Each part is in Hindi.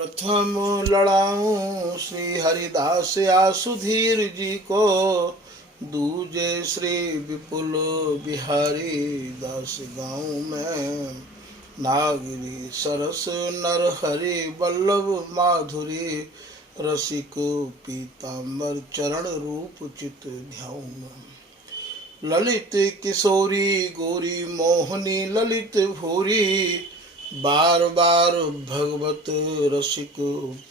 प्रथम लड़ाऊं श्री हरिदास आसुधीर जी को, दूजे श्री विपुल बिहारी दास गाँव में। नागरी सरस नर हरि वल्लभ माधुरी, रसिक पीताम्बर चरण रूप चित ध्याऊं। ललित किशोरी गोरी मोहनी ललित भूरी, बार बार भगवत रसिक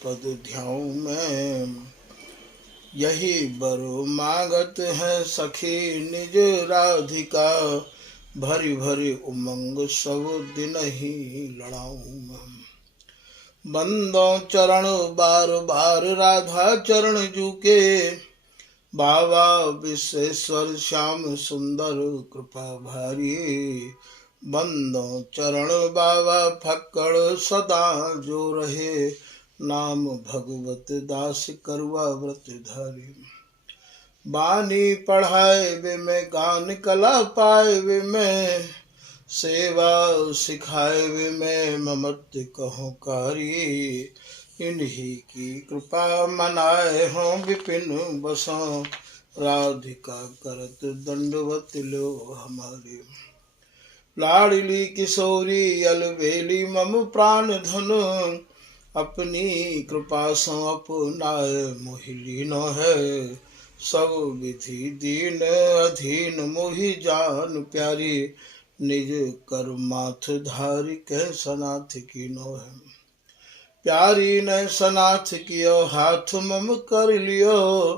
पद ध्याऊं मैं। यही बर मांगत है सखी निज राधिका, भरी भरी उमंग सब दिन ही लड़ाऊं मैं। बंदों चरण बार बार राधा चरण जूके, बाबा विश्वेश्वर श्याम सुंदर कृपा भारी। बंदों चरण बाबा फक्कड़ सदा जो रहे, नाम भगवत दास करवा व्रत धारी। बानी पढ़ाए वे में गान कला पाए वे में, सेवा सिखाए वे में ममत्व कहो कारी। इन्हीं की कृपा मनाए हों विपिन बसों, राधिका करत दंडवत लो हमारे। लाडली किशोरी अलबेली मम प्राण धन, अपनी कृपा सो अपनाए मोहिलीनो है। सब विधि दीन अधीन मोहि जान प्यारी, निज कर माथ धारी कह सनाथ कीनो है। प्यारी ने सनाथ कियो हाथ मम कर लियो,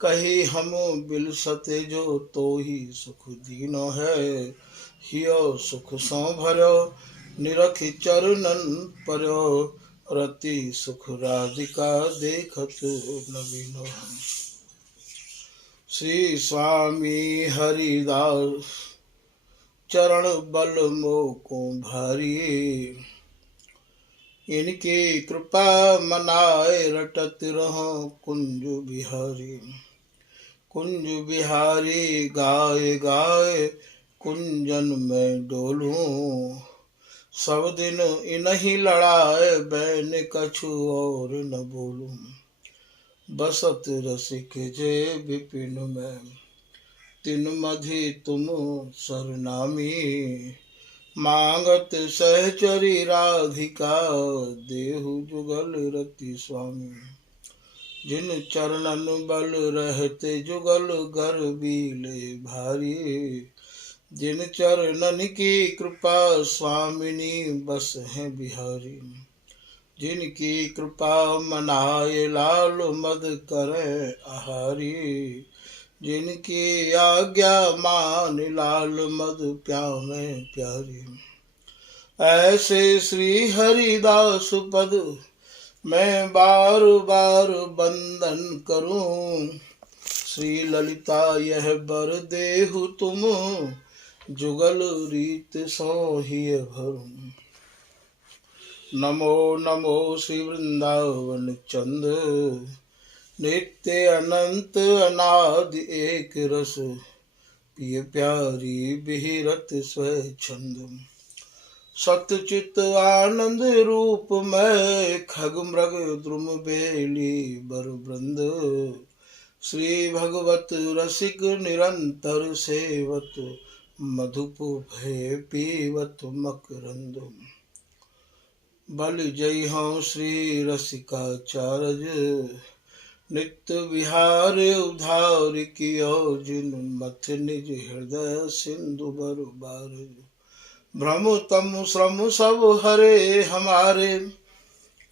कही हम बिल सते जो तो ही सुख दीनो है। हियो सुख सो भरो निरखि चरणन पर्यो, रति सुख राधिका देखत नवीनो। श्री स्वामी हरिदास चरण बल मोको भारी, इनकी कृपा मनाए रटत रहो कुंज बिहारी। कुंज बिहारी गाए गाए कुंजन में डोलूं, सब दिन इन्हीं लड़ाए बैन कछु और न बोलूं। बसत रसिक जे विपिन में, तिन मधि तुम सरनामी। मांगत सहचरी राधिका, देहु जुगल रति स्वामी। जिन चरणन बल रहते जुगल गर बीले भारी, जिन चरणन की कृपा स्वामिनी बस है बिहारी। जिनकी कृपा मनाए लाल मद करे आहारी, जिनकी आज्ञा मान लाल मद प्यामे प्यारी। ऐसे श्री हरिदास पद मैं बार बार बंदन करूं, श्री ललिता यह बर देहु तुम, जुगल रीत सो ही भरूं। नमो नमो श्री वृंदावन चंद, नित्य अनंत अनादि एक रस, पिय प्यारी बिहरत स्वच्छंद। सतचित आनंद रूप में खग मृग द्रुम बेली बर वृंद, श्री भगवत रसिक निरंतर सेवत, मधुप भय पीवत मकरंद। बल जय हो श्री रसिकाचार्य, नित्य विहार उधार कियो जिन मथ निज हृदय सिंधु बर बार। भ्रम तम श्रम सब हरे हमारे,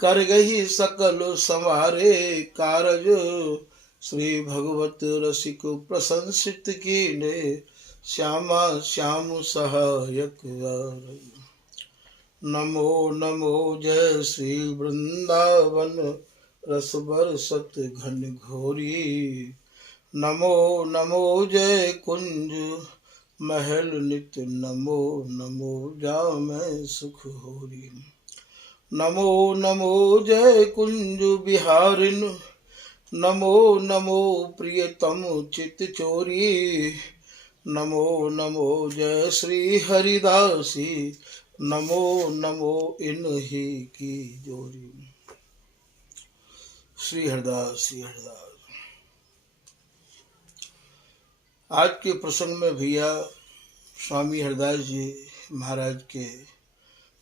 कर गही सकल संवारे कारज। श्री भगवत रसिक प्रशंसित कीने, श्यामा श्याम सहायक आर। नमो नमो जय श्री वृंदावन रस बरसत घन घोरी। नमो नमो जय कुंज महल नित, नमो नमो जामै सुख होरी। नमो नमो जय कुंज बिहारिन, नमो नमो प्रियतम चित चोरी। नमो नमो जय श्री हरिदासी, नमो नमो इन्हीं की जोरी। श्री हरिदास श्री हरिदास। आज के प्रसंग में भैया स्वामी हरिदास जी महाराज के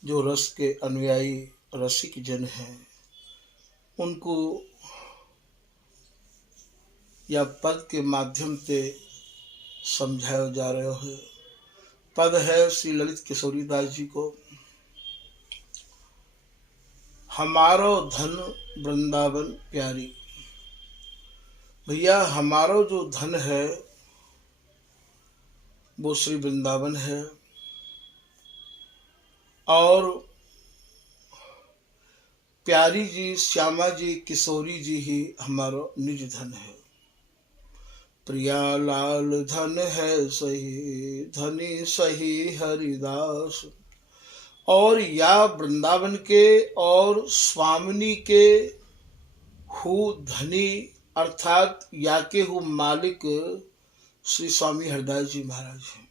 जो रस के अनुयायी रसिक जन हैं उनको या पद के माध्यम से समझाया जा रहा है। पद है श्री ललित किशोरी दास जी को। हमारो धन वृंदावन प्यारी। भैया हमारो जो धन है वो श्री वृंदावन है और प्यारी जी श्यामा जी किशोरी जी ही हमारो निज धन है। प्रिया लाल धन है सही धनी सही हरिदास। और या वृंदावन के और स्वामिनी के हु धनी अर्थात या के हु मालिक श्री स्वामी हरिदास जी महाराज हैं।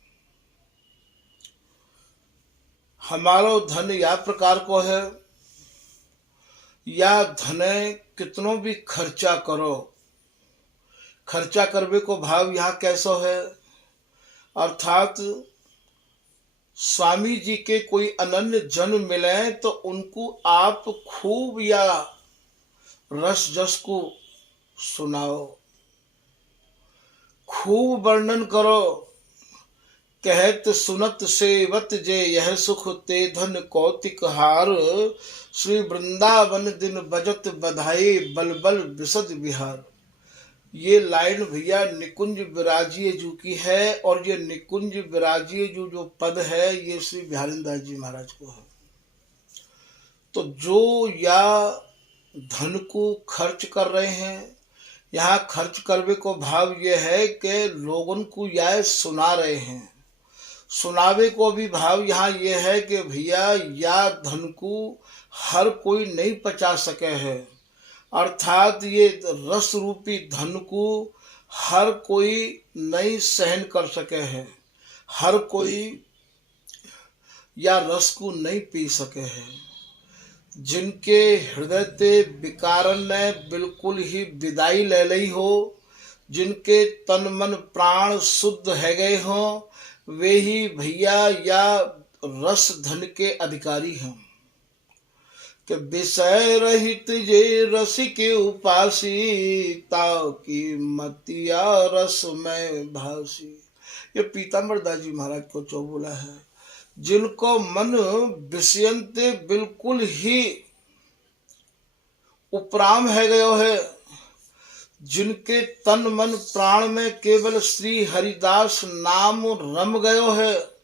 हमारो धन या प्रकार को है, या धन कितनों भी खर्चा करो, खर्चा करने को भाव यहाँ कैसो है, अर्थात स्वामी जी के कोई अनन्य जन मिले तो उनको आप खूब या रस जस को सुनाओ, खूब वर्णन करो। कहत सुनत सेवत जे यह सुख ते धन कौतिक हार। श्री वृंदावन दिन बजत बधाई बल बल विशद विहार। ये लाइन भैया निकुंज विराजिए जू की है और ये निकुंज विराजिए जो पद है ये श्री बिहारीदास जी महाराज को है। तो जो या धन को खर्च कर रहे हैं, यहाँ खर्च करने को भाव ये है कि लोगों को यह सुना रहे हैं। सुनावे को भी भाव यहाँ ये है कि भैया या धन को हर कोई नहीं पचा सके है, अर्थात ये रस रूपी धन को हर कोई नहीं सहन कर सके है, हर कोई या रस को नहीं पी सके है। जिनके हृदय ते विकारन ने बिल्कुल ही विदाई ले ली हो, जिनके तन मन प्राण शुद्ध है गए हो, वे ही भैया या रस धन के अधिकारी हैं। कि विषय रहित जे रसिके उपासी ताकि मतिया रस में भासी। ये पीताम्बर दास जी महाराज को चौबोला है। जिनको मन विषयंते बिल्कुल ही उपराम है गयो है, जिनके तन मन प्राण में केवल श्री हरिदास नाम रम गयो है,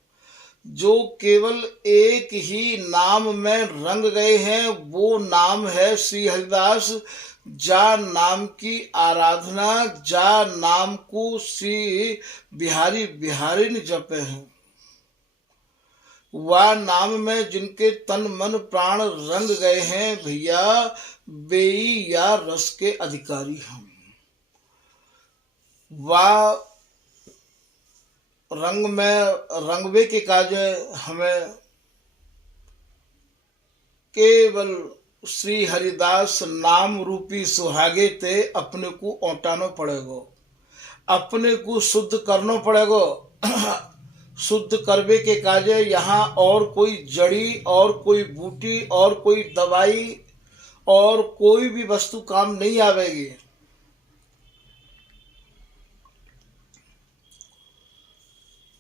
जो केवल एक ही नाम में रंग गए हैं, वो नाम है श्री हरिदास। जा नाम की आराधना, जा नाम को श्री बिहारी बिहारी ने जपे हैं। वह नाम में जिनके तन मन प्राण रंग गए हैं भैया, वे या रस के अधिकारी हैं। वह रंग में रंगवे के काज हमें केवल श्री हरिदास नाम रूपी सुहागे ते अपने को औटानो पड़ेगो, अपने को शुद्ध करना पड़ेगो। शुद्ध करवे के काजे यहाँ और कोई जड़ी और कोई बूटी और कोई दवाई और कोई भी वस्तु काम नहीं आवेगी।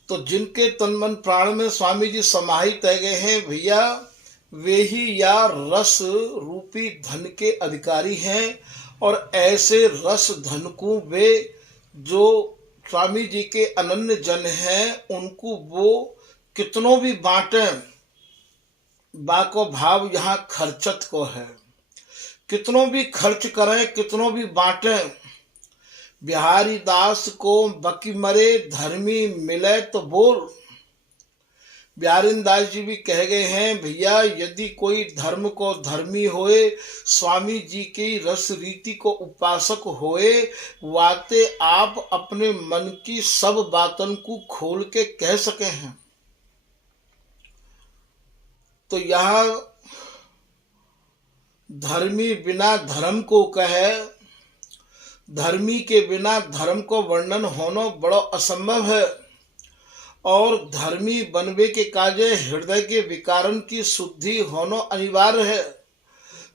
तो जिनके तन मन प्राण में स्वामी जी समाहित रह गए हैं भैया, वे ही या रस रूपी धन के अधिकारी हैं। और ऐसे रस धन को वे जो स्वामी जी के अनन्य जन हैं उनको वो कितनों भी बांटे, बाको भाव यहाँ खर्चत को है। कितनों भी खर्च करें, कितनों भी बांटे, बिहारी दास को बकी मरे धर्मी मिले तो बोल। बिहारी दास जी भी कह गए हैं भैया, यदि कोई धर्म को धर्मी होए, स्वामी जी की रस रीति को उपासक होए, वाते आप अपने मन की सब बातन को खोल के कह सके हैं। तो यहाँ धर्मी बिना धर्म को कहे, धर्मी के बिना धर्म को वर्णन होना बड़ो असंभव है। और धर्मी बनवे के काजे हृदय के विकारन की शुद्धि होना अनिवार्य है।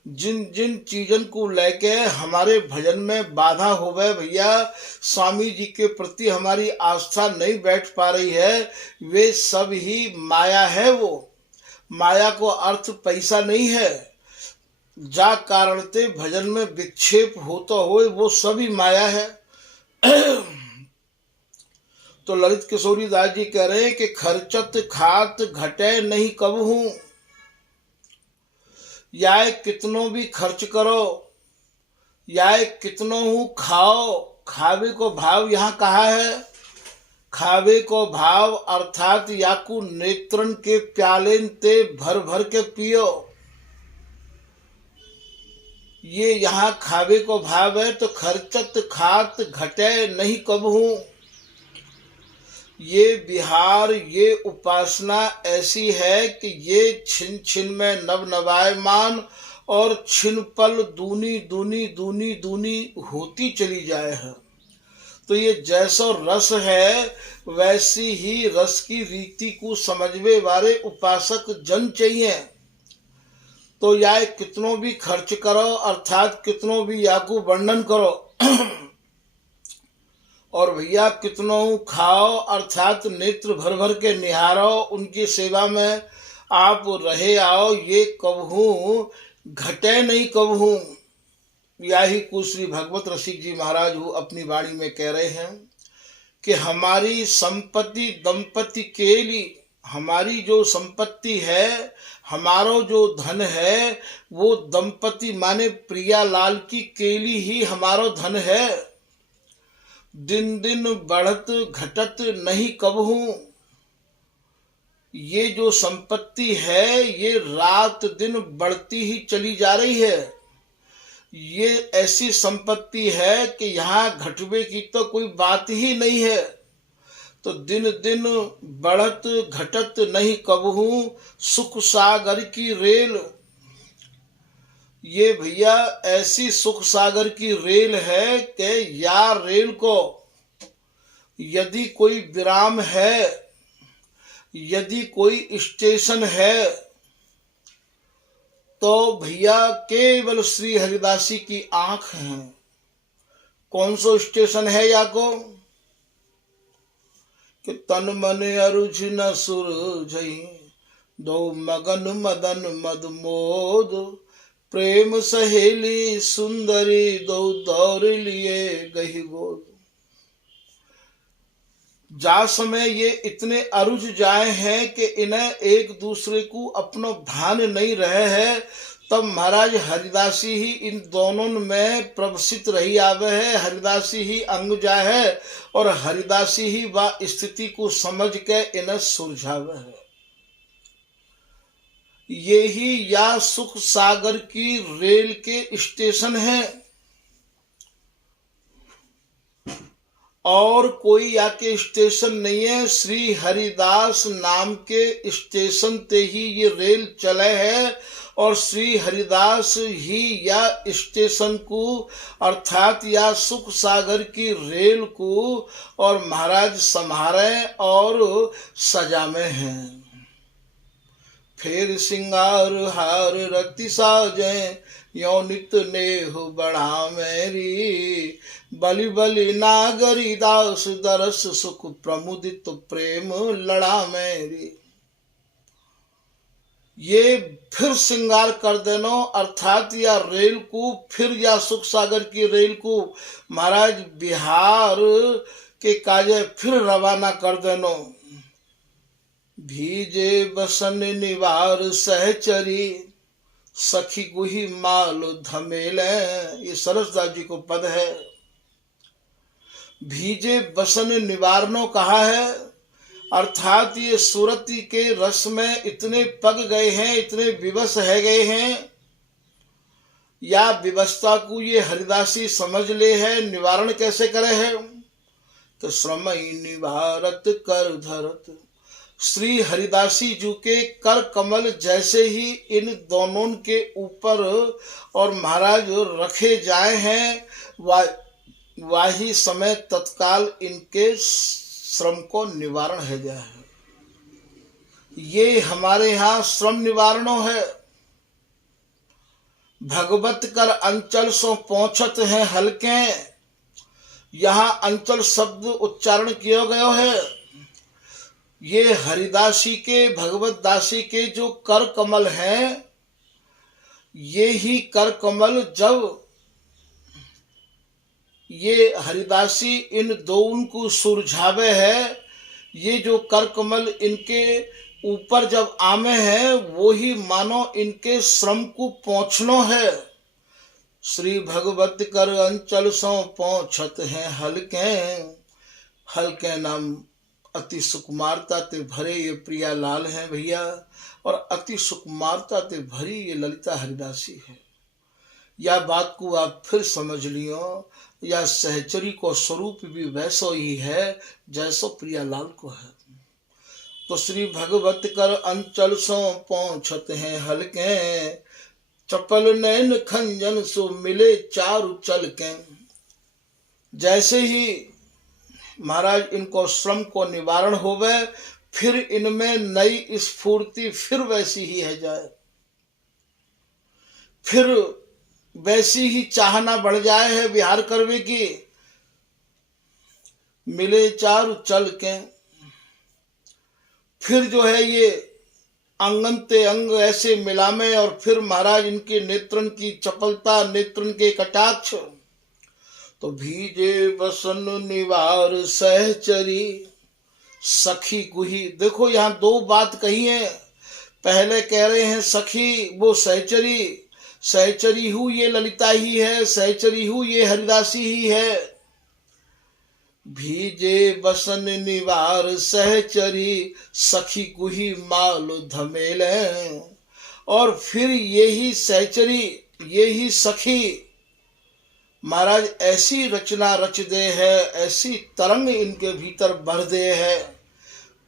जिन जिन चीजन को लेके हमारे भजन में बाधा होवे भैया, स्वामी जी के प्रति हमारी आस्था नहीं बैठ पा रही है, वे सब ही माया है। वो माया को अर्थ पैसा नहीं है, जा कारण ते भजन में विक्षेप होता हो वो सभी माया है। तो ललित किशोरी दास जी कह रहे हैं कि खर्चत खात घटे नहीं कबहू, या कितनों भी खर्च करो, या कितनों हूँ खाओ, खावे को भाव यहाँ कहा है। खावे को भाव अर्थात याकू नेत्रन के प्यालेन ते भर भर के पियो, ये यहाँ खावे को भाव है। तो खर्चत खात घटे नहीं कबहू, ये विहार, ये उपासना ऐसी है कि ये छिन छिन में नव नवायमान और छिन पल दूनी दूनी दूनी दूनी होती चली जाए है। तो ये जैसो रस है वैसी ही रस की रीति को समझवे वाले उपासक जन चाहिए। तो या कितनों भी खर्च करो अर्थात कितनों भी याकू वर्णन करो, और भैया कितनों खाओ अर्थात नेत्र भर भर के निहारो, उनकी सेवा में आप रहे आओ, ये कबहू घटे नहीं कबहू। यही कुछ श्री भगवत रसिक जी महाराज वो अपनी वाणी में कह रहे हैं कि हमारी संपत्ति दंपति के लिए, हमारी जो संपत्ति है, हमारो जो धन है, वो दंपति माने प्रिया लाल की केली ही हमारो धन है। दिन दिन बढ़त घटत नहीं कबहू, ये जो संपत्ति है ये रात दिन बढ़ती ही चली जा रही है। ये ऐसी संपत्ति है कि यहाँ घटवे की तो कोई बात ही नहीं है। तो दिन दिन बढ़त घटत नहीं कबहू, सुख सागर की रेल, ये भैया ऐसी सुख सागर की रेल है कि या रेल को यदि कोई विराम है, यदि कोई स्टेशन है, तो भैया केवल श्री हरिदासी की आंख है। कौन सो स्टेशन है या को कि तन मन अरुझ न सुरझई, दो मगन मदन मद मोद, प्रेम सहेली सुंदरी दो दौड़ लिए गही गोद। जा समय ये इतने अरुझ जाए हैं कि इन्हें एक दूसरे को अपनो भान नहीं रहे है, तब महाराज हरिदासी ही इन दोनों में प्रवसित रही आवे है, हरिदासी ही अंग जा है और हरिदासी ही वह स्थिति को समझ के इन्हें सुलझावे है। यही या सुख सागर की रेल के स्टेशन है, और कोई या के स्टेशन नहीं है। श्री हरिदास नाम के स्टेशन ते ही ये रेल चले है, और श्री हरिदास ही या स्टेशन को अर्थात या सुख सागर की रेल को और महाराज संभारे और सजामे हैं। फिर सिंगार हार रति साजे, यो नित नेह बढ़ा मेरी, बलि बलि नागरी दास दरस सुख प्रमुदित प्रेम लड़ा मेरी। ये फिर श्रृंगार कर देनो अर्थात या रेल को फिर या सुख सागर की रेल को महाराज बिहार के काजे फिर रवाना कर देनो। भीजे बसन निवार सहचरी, सखी गुही माल धमेले, ये सरसदास जी को पद है। भीजे बसन निवारनो कहा है अर्थात ये सूरती के रस में इतने पग गए हैं, इतने विवश है गए हैं, या विवशता को ये हरिदासी समझ ले है। निवारण कैसे करे है तो श्रमई निवारत कर धरत, श्री हरिदासी जी के कर कमल जैसे ही इन दोनों के ऊपर और महाराज रखे जाए हैं, वही समय तत्काल इनके श्रम को निवारण है जाए। ये हमारे यहाँ श्रम निवारणो है। भगवत कर अंचल सो पहुंचत है हल्के, यहाँ अंचल शब्द उच्चारण किया गया है। ये हरिदासी के भगवत दासी के जो कर कमल हैं, ये ही कर कमल जब ये हरिदासी इन दोनों को सुरझावे है, ये जो कर कमल इनके ऊपर जब आमे है, वो ही मानो इनके श्रम को पहुंचनो है। श्री भगवत कर अंचल सो पहुंचत है हल्के। हल्के नाम अति सुकुमारता ते भरे ये प्रिया लाल हैं भैया, और अति सुकुमारता ते भरी ये ललिता हरिदासी है। या बात को आप फिर समझ लियो, या सहचरी को स्वरूप भी वैसो ही है जैसो प्रिया लाल को है। तो श्री भगवत कर अंचल सो पहुंचत हैं हल्के, चपल नैन खंजन सो मिले चारु चल के। जैसे ही महाराज इनको श्रम को निवारण होवे, फिर इनमें नई स्फूर्ति फिर वैसी ही है जाए, फिर वैसी ही चाहना बढ़ जाए है विहार करवे की। मिले चारु चल के, फिर जो है ये अंगन ते अंग ऐसे मिलामे, और फिर महाराज इनके नेत्रन की चपलता, नेत्रन के कटाक्ष। तो भीजे बसन निवार सहचरी सखी गुही। देखो यहाँ दो बात कही है। पहले कह रहे हैं सखी, वो सहचरी, सहचरी हूँ ये ललिता ही है, सहचरी हूँ ये हरिदासी ही है। भीजे बसन निवार सहचरी सखी गुही माल धमेल। और फिर यही सहचरी, यही सखी महाराज ऐसी रचना रच दे है, ऐसी तरंग इनके भीतर भर दे है,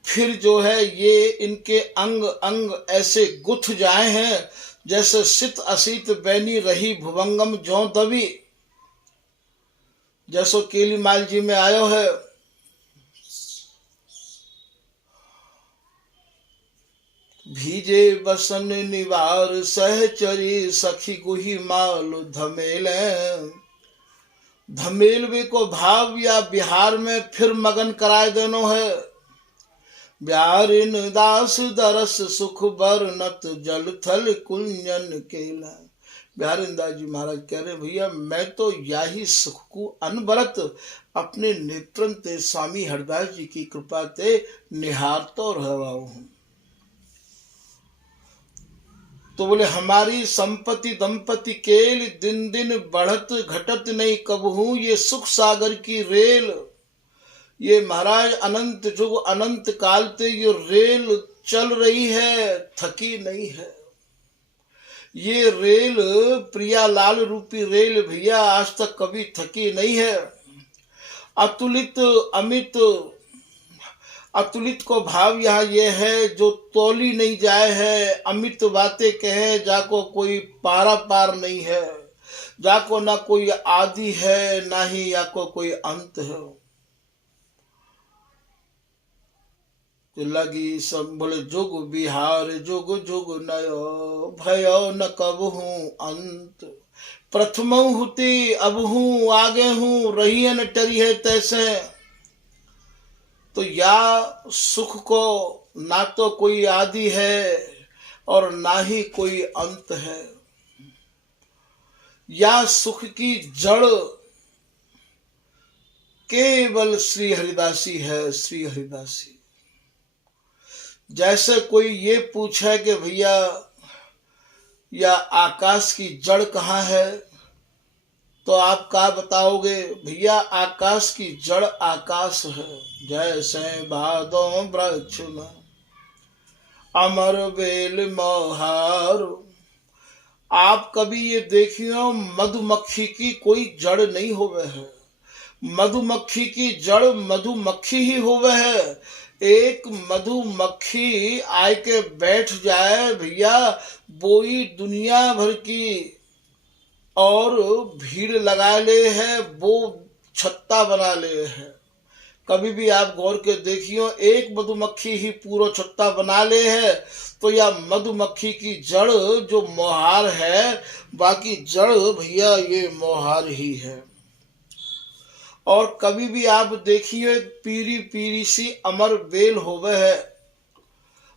फिर जो है ये इनके अंग अंग ऐसे गुथ जाए हैं जैसे सित असित बैनी रही भुवंगम ज्यों दबी। जैसो केली माल जी में आयो है। भीजे बसन निवार सहचरी सखी गुही माल धमेल। धमेलवे को भाव या बिहार में फिर मगन कराए देनो है। ब्यारिन दास दरस सुख बरनत जल थल कुंजन केला। बिहारिन दास जी महाराज कह रहे भैया, मैं तो यही सुख को अनबरत अपने नेत्रन ते स्वामी हरदास जी की कृपा ते निहारतो रहवा हूँ। तो बोले हमारी संपत्ति दंपति केल दिन दिन बढ़त घटत नहीं कबहू। ये सुख सागर की रेल, ये महाराज अनंत जुग अनंत काल ते ये रेल चल रही है, थकी नहीं है। ये रेल प्रिया लाल रूपी रेल भैया आज तक कभी थकी नहीं है। अतुलित अमित, अतुलित को भाव यहाँ ये है जो तोली नहीं जाए है। अमित बातें कहे जाको कोई पारा पार नहीं है, जाको ना कोई आदि है ना ही याको कोई अंत है। लगी सब बोले जुग बिहार जुग जुग नयो भयो न कब हूँ अंत। प्रथम हुती अब हूँ आगे हूँ रही न टरी है तैसे। तो या सुख को ना तो कोई आदि है और ना ही कोई अंत है। या सुख की जड़ केवल श्री हरिदासी है, श्री हरिदासी। जैसे कोई ये पूछे कि भैया या आकाश की जड़ कहाँ है, तो आप क्या बताओगे? भैया आकाश की जड़ आकाश है। जैसे बादों वृक्ष में अमर बेल मोहार। आप कभी ये देखियो मधुमक्खी की कोई जड़ नहीं होवे है। मधुमक्खी की जड़ मधुमक्खी ही होवे है। एक मधुमक्खी आय के बैठ जाए भैया, वो ही दुनिया भर की और भीड़ लगा ले है, वो छत्ता बना ले है। कभी भी आप गौर के देखियो, एक मधुमक्खी ही पूरा छत्ता बना ले है, तो या मधुमक्खी की जड़ जो मोहार है, बाकी जड़ भैया ये मोहार ही है। और कभी भी आप देखिए पीरी पीरी सी अमर बेल होवे है,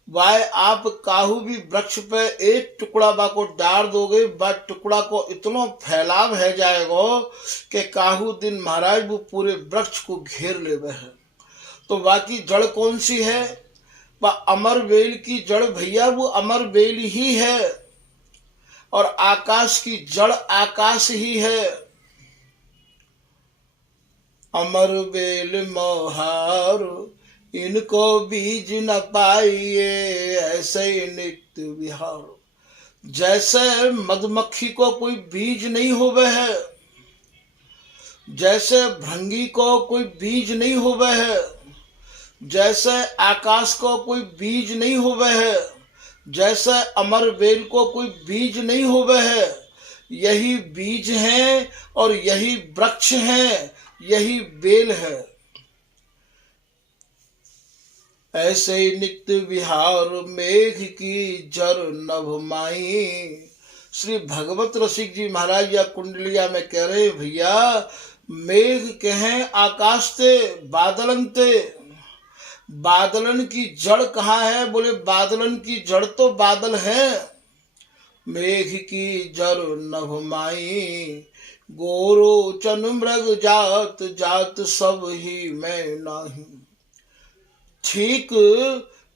वाय आप काहू भी वृक्ष पे एक टुकड़ा बाको डार दोगे, बा टुकड़ा को इतना फैलाव है जाएगो कि काहू दिन महाराज वो पूरे वृक्ष को घेर लेवे है। तो बाकी जड़ कौन सी है? अमर बेल की जड़ भैया वो अमर बेल ही है, और आकाश की जड़ आकाश ही है। अमर बेल मोहार इनको बीज न पाइए, ऐसे नित्य विहार। जैसे मधुमक्खी को कोई बीज नहीं होवे है, जैसे भृंगी को कोई बीज नहीं होवे है, जैसे आकाश को कोई बीज नहीं होवे है, जैसे अमर बेल को कोई बीज नहीं होवे है, यही बीज हैं और यही वृक्ष हैं, यही बेल है। ऐसे नित्य विहार मेघ की जर नभ माई। श्री भगवत रसिक जी महाराज या कुंडलिया में कह रहे भैया, मेघ कहें आकाश ते बादलन ते, बादलन की जड़ कहाँ है? बोले बादलन की जड़ तो बादल है। मेघ की जड़ नभ माई, गोरो चन मृग जात, जात सब ही मैं नाही। ठीक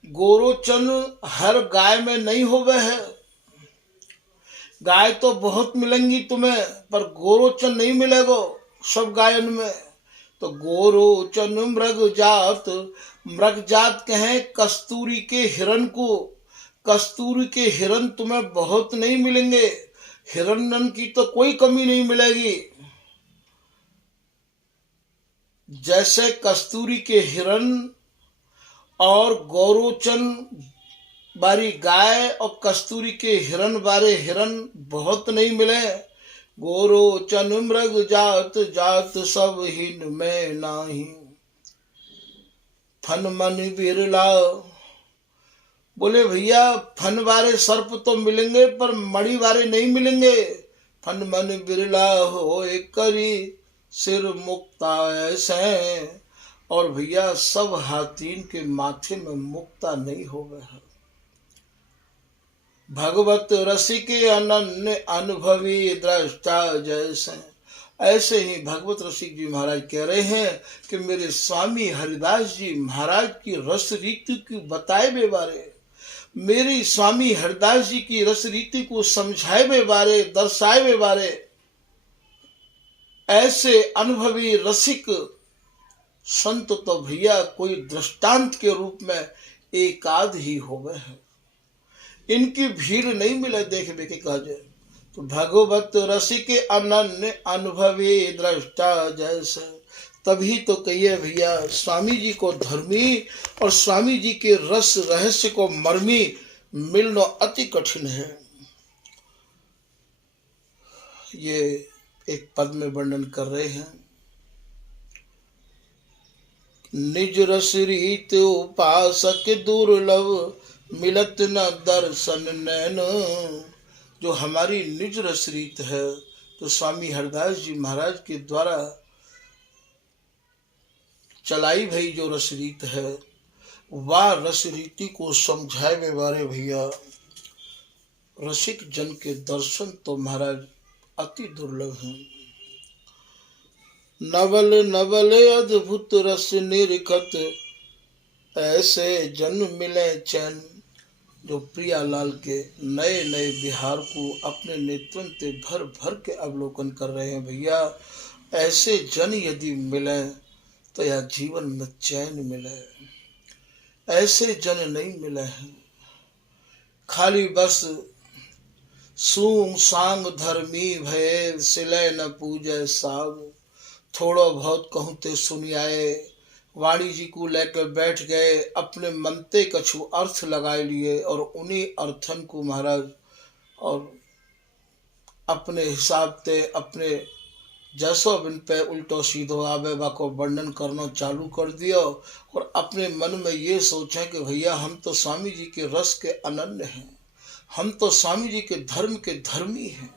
गोरोचन हर गाय में नहीं होवे है, गाय तो बहुत मिलेंगी तुम्हें, पर गोरोचन नहीं मिलेगो सब गायन में। तो गोरोचन मृग जात, मृग जात कहें कस्तूरी के हिरण को, कस्तूरी के हिरण तुम्हें बहुत नहीं मिलेंगे, हिरण्यन की तो कोई कमी नहीं मिलेगी। जैसे कस्तूरी के हिरण और गौरोचन बारी गाय और कस्तूरी के हिरण बारे हिरण बहुत नहीं मिले। गोरोचन मृग जात, जात सब हिन में नाही। फन मन बिरला, बोले भैया फन वाले सर्प तो मिलेंगे पर मणि वाले नहीं मिलेंगे। फन मन बिरला हो एक करी, सिर मुक्ता ऐसे। और भैया सब हाथीन के माथे में मुक्ता नहीं होवे है। भगवत रसिके अनन्य अनुभवी दृष्टा जैसे। ऐसे ही भगवत रसिक जी महाराज कह रहे हैं कि मेरे स्वामी हरिदास जी महाराज की रस रीति की बताए बे बारे, मेरी स्वामी हरिदास जी की रस रीति को समझाए बे बारे, दर्शाए बे बारे, ऐसे अनुभवी रसिक संत तो भैया कोई दृष्टांत के रूप में एकाध ही होवे है, इनकी भीड़ नहीं मिले देख बे के कह जाए। तो भगवत रसिक अनन्य अनुभवी दृष्टा जैसे। तभी तो कहिए भैया स्वामी जी को धर्मी और स्वामी जी के रस रहस्य को मर्मी मिलना अति कठिन है। ये एक पद में वर्णन कर रहे हैं, निज रस रीत उपासक दुर्लभ मिलत न दर्शन नैन। जो हमारी निज रस रीत है, तो स्वामी हरिदास जी महाराज के द्वारा चलाई भई जो रस रीत है, वह रस रीति को समझाए में बारे भैया रसिक जन के दर्शन तो महाराज अति दुर्लभ हैं। नवल नवल अद्भुत रस निरखत, ऐसे जन मिले चैन। जो प्रियालाल के नए नए विहार को अपने नेत्रों से भर भर के अवलोकन कर रहे हैं भैया, ऐसे जन यदि मिले तो यह जीवन में चैन मिले। ऐसे जन नहीं मिले हैं, खाली बस सूंग सांग धर्मी भय, सिले न पूजे साग। थोड़ो बहुत कहूँ ते सुनियाए, वाणी जी को लेकर बैठ गए, अपने मनते कछु अर्थ लगाए लिए और उन्हीं अर्थन को महाराज और अपने हिसाब से अपने जैसो बिन पे उल्टो सीधो आवे बा को वर्णन करना चालू कर दियो और अपने मन में ये सोचे कि भैया हम तो स्वामी जी के रस के अनन्य हैं, हम तो स्वामी जी के धर्म के धर्मी हैं,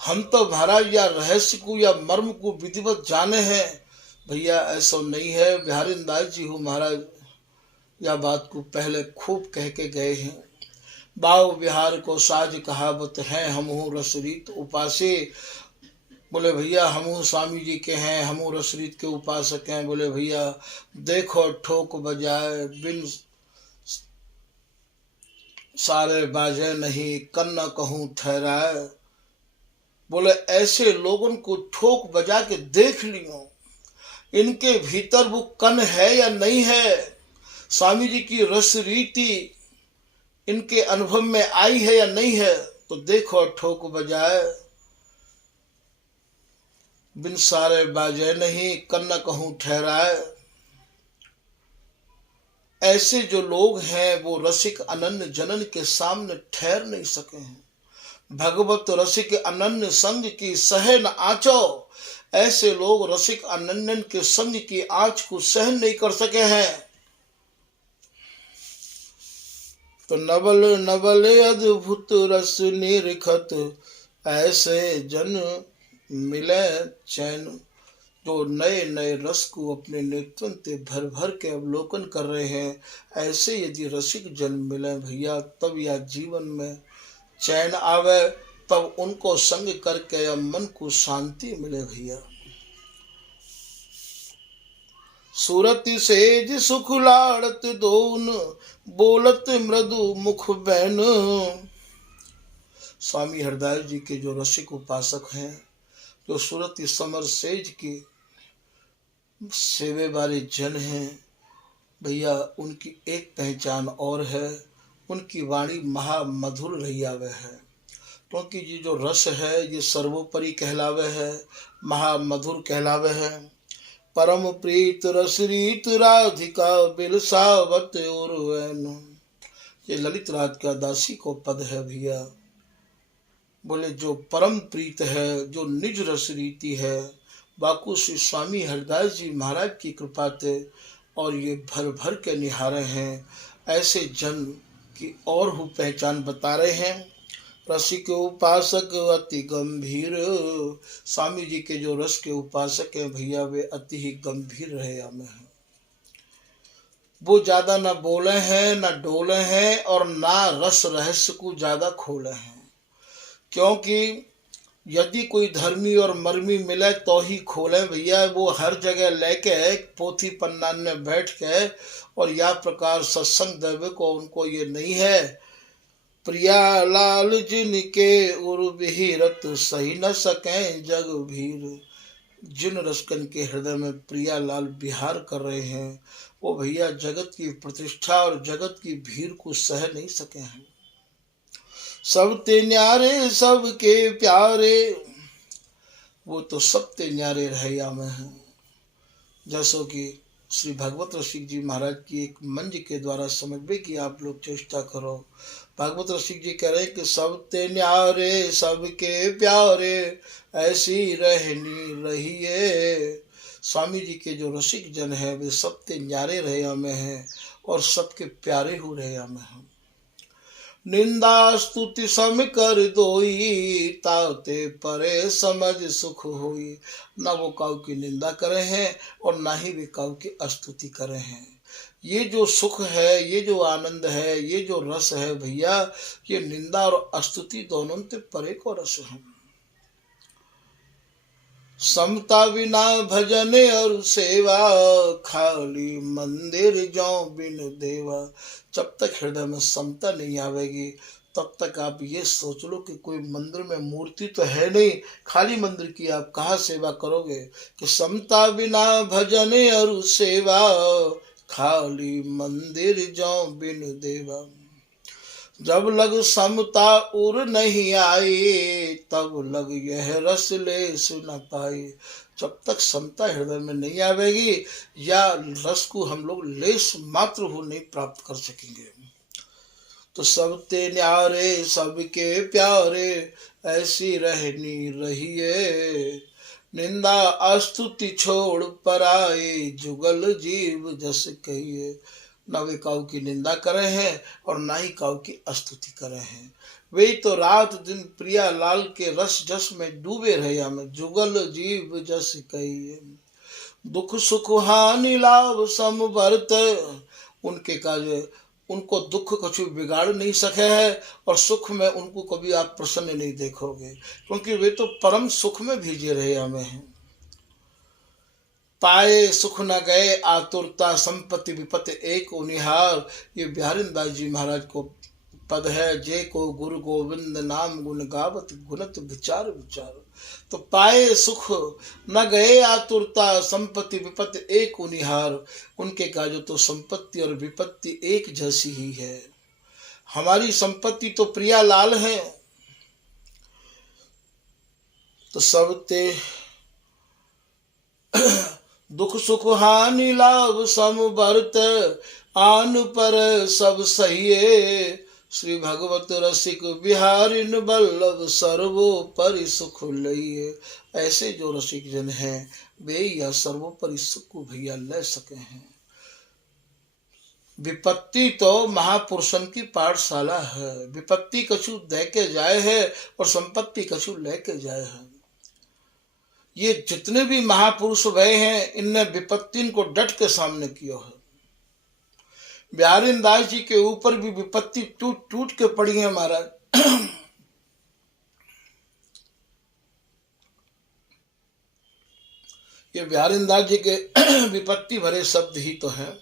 हम तो महाराज या रहस्य को या मर्म को विधिवत जाने हैं। भैया ऐसा नहीं है। बिहारी दास जी हो महाराज यह बात को पहले खूब कह के गए हैं। बाव बिहार को साज कहावत है, हम हूँ रसरीत उपासे। बोले भैया हम स्वामी जी के हैं, हम रसरीत के उपासक हैं। बोले भैया देखो ठोक बजाए बिन सारे बाजे नहीं, कन्न कहूँ ठहराए। बोले ऐसे लोगों को ठोक बजा के देख लियो, इनके भीतर वो कन है या नहीं है, स्वामी जी की रस रीति इनके अनुभव में आई है या नहीं है। तो देखो ठोक बजाए बिन सारे बाजे नहीं, कन्न कहूँ ठहराए। ऐसे जो लोग हैं वो रसिक अनन्य जनन के सामने ठहर नहीं सके हैं। भगवत रसिक अनन्य संग की सह न आँचो। ऐसे लोग रसिक अनन्य के संग की आँच को सहन नहीं कर सके हैं। तो नवल नवल अद्भुत रस निरखत, ऐसे जन मिले चैन। जो नए नए रस को अपने नेत्रन से भर भर के अवलोकन कर रहे हैं, ऐसे यदि रसिक जन मिले भैया तब या जीवन में चैन आवे, तब उनको संग करके या मन को शांति मिले भैया। सूरत सेज सुख लाड़त दोन, बोलत मृदु मुख बैन। स्वामी हरदास जी के जो रसिक उपासक हैं, जो सूरत समर सेज के सेवे वाले जन हैं भैया, उनकी एक पहचान और है, उनकी वाणी महामधुर रही आवे है। क्योंकि ये जो रस है ये सर्वोपरि कहलावे है, महामधुर कहलावे है। परम प्रीत रस रीत राधिका बिलसावत उर्वैन। ये ललित राज का दासी को पद है भैया। बोले जो परम प्रीत है, जो निज रस रीति है, बाकू श्री स्वामी हरदास जी महाराज की कृपा थे और ये भर भर के निहारे हैं। ऐसे जन की और हूँ पहचान बता रहे हैं। रसिक उपासक अति गंभीर। स्वामी जी के जो रस के उपासक हैं भैया वे अति ही गंभीर रहे हमें हैं। वो ज्यादा ना बोले हैं ना डोले हैं और ना रस रहस्य को ज्यादा खोले हैं। क्योंकि यदि कोई धर्मी और मर्मी मिले तो ही खोले भैया। वो हर जगह लेके पोथी पन्नान में बैठ के और या प्रकार सत्संग देवे को उनको ये नहीं है। प्रिया लाल जिनके उर विहिरत, सही न सके जग भीर। जिन रसकन के हृदय में प्रिया लाल विहार कर रहे हैं वो भैया जगत की प्रतिष्ठा और जगत की भीड़ को सह नहीं सके हैं। सब ते न्यारे सबके प्यारे, वो तो सब ते न्यारे रहैया में हैं। जैसो कि श्री भगवत रसिक जी महाराज की एक मंज के द्वारा समझने की आप लोग चेष्टा करो। भगवत रसिक जी कह रहे हैं कि सब ते न्यारे सबके प्यारे, ऐसी रहनी रहिए। स्वामी जी के जो रसिक जन है वे सब ते न्यारे रहैया में हैं और सबके प्यारे हो रहैया में हैं। निंदा स्तुति सम कर दोई, ताते परे समझ सुख होई। ना वो काऊ की निंदा करे हैं और ना ही वे काऊ की स्तुति करे हैं। ये जो सुख है, ये जो आनंद है, ये जो रस है भैया, ये निंदा और स्तुति दोनों से परे को रस है। समता बिना भजन और सेवा, खाली मंदिर जाओ बिन देवा। जब तक हृदय में समता नहीं आवेगी तब तक आप ये सोच लो कि कोई मंदिर में मूर्ति तो है नहीं, खाली मंदिर की आप कहाँ सेवा करोगे। कि समता बिना भजन और सेवा, खाली मंदिर जाओ बिन देवा। जब लग समता उर नहीं आई, तब लग यह रस ले सुन पाई। जब तक समता हृदय में नहीं आवेगी या रस को हम लोग लेस मात्र हो नहीं प्राप्त कर सकेंगे। तो सब ते न्यारे सबके प्यारे, ऐसी रहनी रहिए। निंदा अस्तुति छोड़ पराए, जुगल जीव जस कहिए। न वे काऊ की निंदा करे हैं और ना ही काऊ की स्तुति करे हैं। वे तो रात दिन प्रिया लाल के रस जस में डूबे रहे, हमें जुगल जीव जस कहिए। दुख सुख हानि लाभ समवर्त, उनके कार्य उनको दुख कुछ बिगाड़ नहीं सके है और सुख में उनको कभी आप प्रसन्न नहीं देखोगे, क्योंकि वे तो परम सुख में भेजे रहे हमें हैं। पाए सुख न गए आतुरता, संपत्ति विपत्ति एक उनिहार। ये बिहारीदास जी महाराज को पद है। जे को गुरु गोविंद नाम गुण गावत, गुणत विचार विचार। तो पाए सुख न गए आतुरता, संपत्ति विपत्ति एक उनिहार। उनके कार्य तो संपत्ति और विपत्ति एक जैसी ही है। हमारी संपत्ति तो प्रिया लाल है। तो सब ते दुख सुख हानि लाभ समवर्त, आन पर सब सहिए। श्री भगवत रसिक बिहारिन बल्लभ, सर्वोपरि सुख लइए। ऐसे जो रसिक जन हैं वे यह सर्वोपरि सुख को भैया ले सके हैं। विपत्ति तो महापुरुषन की पाठशाला है। विपत्ति कछु दे के जाए है और संपत्ति कछु लेके जाए है। ये जितने भी महापुरुष भय हैं इनने विपत्ति को डट के सामने किया है। बिहारीदास जी के ऊपर भी विपत्ति टूट टूट के पड़ी है महाराज। ये बिहारीदास जी के विपत्ति भरे शब्द ही तो हैं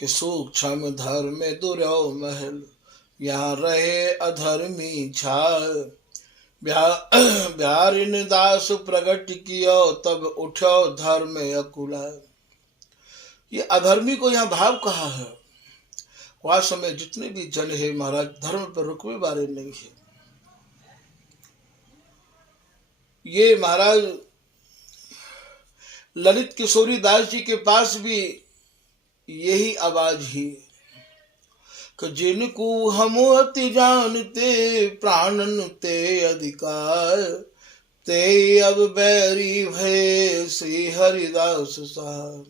कि सूक्ष्म धर्म दुर्यो महल, यहाँ रहे अधर्मी छाल। बिहारीन दास प्रगट कियो, तब उठो धर्म अकुला। ये अधर्मी को यहाँ भाव कहा है। वास्तव में जितने भी जन है महाराज धर्म पर रुकवे बारे नहीं है। ये महाराज ललित किशोरी दास जी के पास भी यही आवाज ही कि जिनको हम अति जानते, प्राणन ते अधिकार, ते अब बैरी भय श्री हरिदास सार।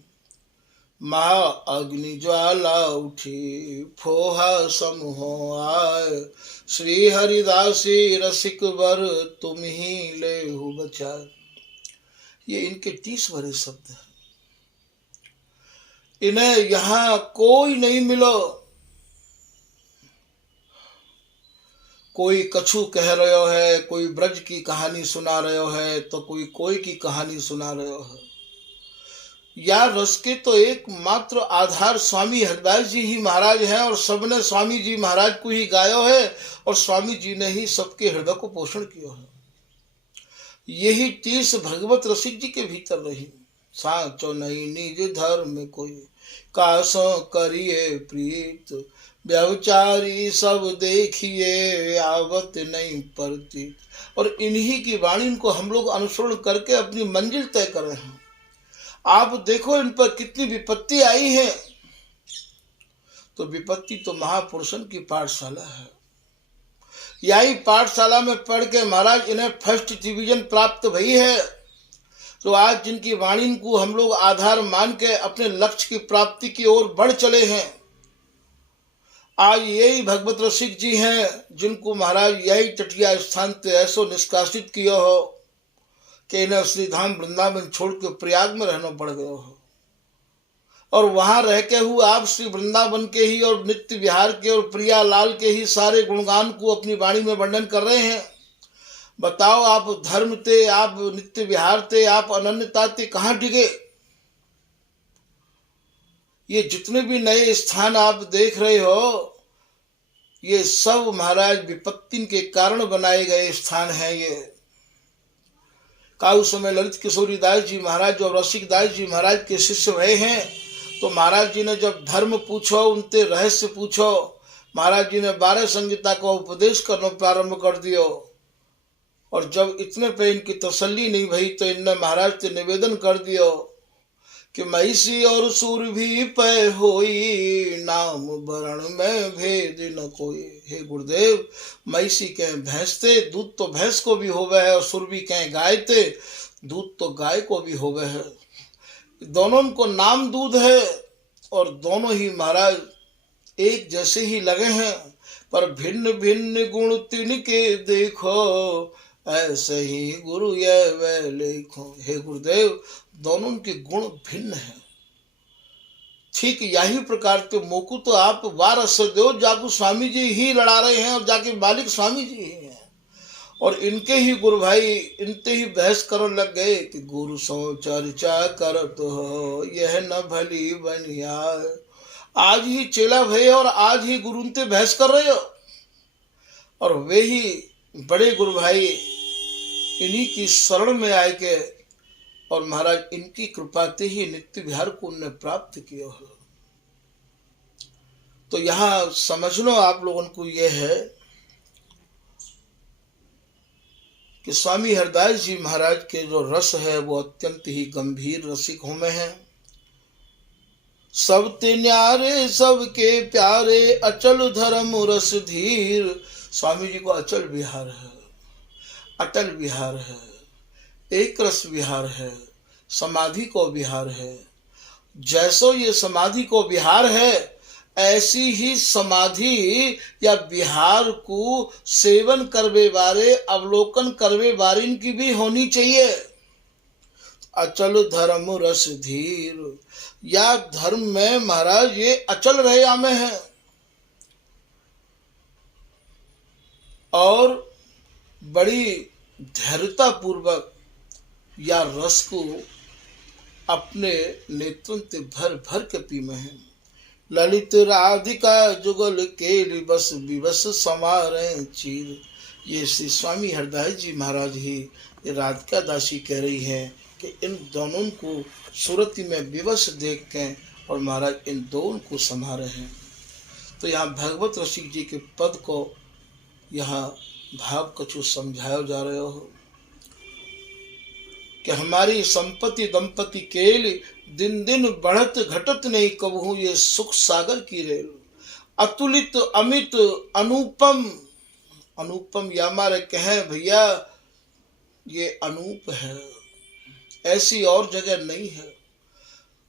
महा अग्नि ज्वाला उठी, फोहा समूह आय। श्री हरिदासी रसिक वर, तुम ही ले हो बचा। ये इनके 30 भरे शब्द हैं। इन्हें यहाँ कोई नहीं मिलो। कोई कछु कह रहे है, कोई ब्रज की कहानी सुना रहे है, तो कोई की कहानी सुना रहे है। या रस के तो एकमात्र आधार स्वामी हरिदास जी ही महाराज हैं और सबने स्वामी जी महाराज को ही गायो है और स्वामी जी ने ही सबके हृदय को पोषण किया है। यही 30 भगवत रसिक जी के भीतर रही। साचो नहीं निज धर्म कोई, कासो करिए प्रीत। व्यवचारी सब देखिए, आवत नहीं परती। और इन्हीं की वाणी को हम लोग अनुसरण करके अपनी मंजिल तय कर रहे हैं। आप देखो इन पर कितनी विपत्ति आई है। तो विपत्ति तो महापुरुषन की पाठशाला है। यही पाठशाला में पढ़ के महाराज इन्हें फर्स्ट डिवीजन प्राप्त भई है। तो आज जिनकी वाणी को हम लोग आधार मान के अपने लक्ष्य की प्राप्ति की ओर बढ़ चले हैं। आज यही भगवत रसिक जी हैं जिनको महाराज यही तटिया स्थान से ऐसो निष्कासित किया हो कि इन्हें श्री धाम वृंदावन छोड़ के प्रयाग में रहना पड़ गया हो। और वहां रह के हुए आप श्री वृंदावन के ही और नित्य विहार के और प्रिया लाल के ही सारे गुणगान को अपनी वाणी में वर्णन कर रहे हैं। बताओ, आप धर्म थे, आप नित्य विहार थे, आप अनन्यता थे, कहाँ डिगे? ये जितने भी नए स्थान आप देख रहे हो ये सब महाराज विपत्ति के कारण बनाए गए स्थान हैं। ये का उस समय ललित किशोरी दास जी महाराज और रसिक दास जी महाराज के शिष्य रहे हैं। तो महाराज जी ने जब धर्म पूछो, उनसे रहस्य पूछो, महाराज जी ने 12 संहिता का उपदेश करना प्रारंभ कर दियो। और जब इतने पे इनकी तसल्ली नहीं भई तो इनने महाराज से निवेदन कर दियो कि महिषी और सूर भी पै होई, नाम वरण में भेद न कोई। हे गुरुदेव, महिषी कहे भैंस थे, दूध तो भैंस को भी होवे है, और सुर भी कहे गाय थे, दूध तो गाय को भी होवे है। दोनों को नाम दूध है और दोनों ही महाराज एक जैसे ही लगे हैं, पर भिन्न भिन्न गुण तिनके देखो, ऐसे ही गुरु ये वे लेखो। हे गुरुदेव, दोनों के गुण भिन्न हैं। ठीक यही प्रकार के मोकू तो आप वारस दो जाकू स्वामी जी ही लड़ा रहे हैं, और जाके मालिक स्वामी जी ही हैं। और इनके ही गुरु भाई इनते ही बहस करने लग गए कि गुरु सो चर्चा करत हो, यह न भली बनिया। आज ही चेला भय और आज ही गुरु उनते बहस कर रहे हो। और वे ही बड़े गुरु भाई इन्हीं की शरण में आए के, और महाराज इनकी कृपा से ही नित्य विहार को उन्हें प्राप्त किया हो। तो यहाँ समझना आप लोगों को यह है कि स्वामी हरदास जी महाराज के जो रस है वो अत्यंत ही गंभीर रसिक होमे हैं। सब ते न्यारे सबके प्यारे, अचल धर्म रस धीर। स्वामी जी को अचल विहार है, अटल विहार है, एक रस विहार है, समाधि को विहार है। जैसो ये समाधि को विहार है, ऐसी ही समाधि या विहार को सेवन करवे वाले, अवलोकन करवे वारिन की भी होनी चाहिए। अचल धर्म रस धीर, या धर्म में महाराज ये अचल रहे आमे हैं, और बड़ी धैर्यता पूर्वक या रस को अपने नेत्रों से भर भर के पीमे हैं। ललित राधिका जुगल केली बस विवश समारे चीर। ये श्री स्वामी हरदास जी महाराज ही ये राधिका दासी कह रही है कि इन दोनों को सूरती में विवश देख के और महाराज इन दोनों को संभारे हैं। तो यहाँ भगवत रसिक जी के पद को यहाँ भाव कछु समझाया जा रहे हो कि हमारी संपत्ति दंपति केल, दिन दिन बढ़त घटत नहीं कबहू ये सुख सागर की रेल। अतुलित अमित अनुपम, अनुपम या हमारे कहें भैया ये अनूप है, ऐसी और जगह नहीं है।